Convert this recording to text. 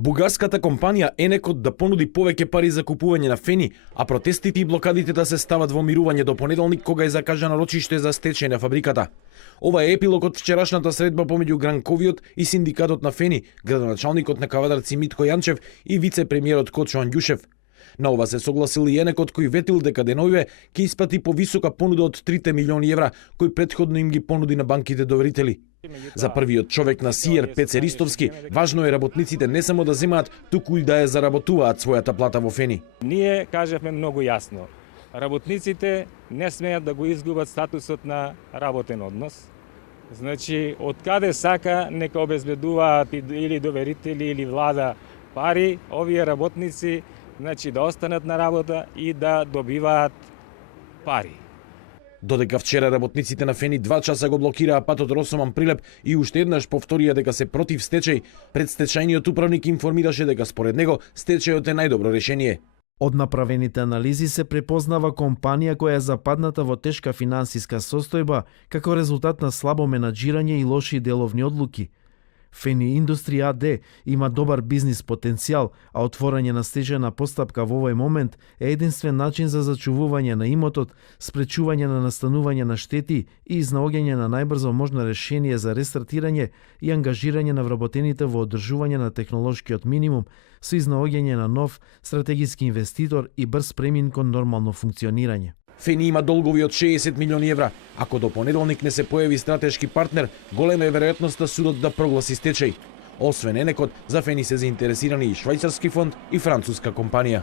Бугарската компанија Енекот да понуди повеќе пари за купување на фени, а протестите и блокадите да се стават во мирување до понеделник кога е закажано рочиште за стечај на фабриката. Ова е епилог од вчерашната средба помеѓу Гранковиот и синдикатот на фени, градоначалникот на Кавадарци Митко Јанчев и вице-премиерот Кочо Андјушев. На ова се согласил и Енекот кој ветил дека деновиве ќе исплати повисока понуда од 3 милиони евра кој претходно им ги понуди на банките доверители. За првиот човек на СИЕР Пеце Ристовски, важно е работниците не само да земаат, туку и да ја заработуваат својата плата во фени. Ние кажавме многу јасно. Работниците не смеат да го изгубат статусот на работен однос. Значи, од каде сака нека обезбедуваат или доверители или влада пари, овие работници да останат на работа и да добиваат пари. Додека вчера работниците на фени 2 часа го блокираа патот Росоман Прилеп и уште еднаш повторија дека се против стечај, предстечајниот управник информираше дека според него стечајот е најдобро решение. Од направените анализи се препознава компанија која е западната во тешка финансиска состојба како резултат на слабо менаџирање и лоши деловни одлуки. Фени Индустрија АД има добар бизнис потенцијал, а отворање на стечајна постапка во овој момент е единствен начин за зачувување на имотот, спречување на настанување на штети и изнаоѓање на најбрзо можно решение за рестартирање и ангажирање на вработените во одржување на технолошкиот минимум со изнаоѓање на нов стратегиски инвеститор и брз премин кон нормално функционирање. Фени има долгови од 60 милиони евра. Ако до понеделник не се појави стратешки партнер, голема е веројатноста судот да прогласи стечај. Освен Енекот, за Фени се заинтересирани и швајцарски фонд и француска компанија.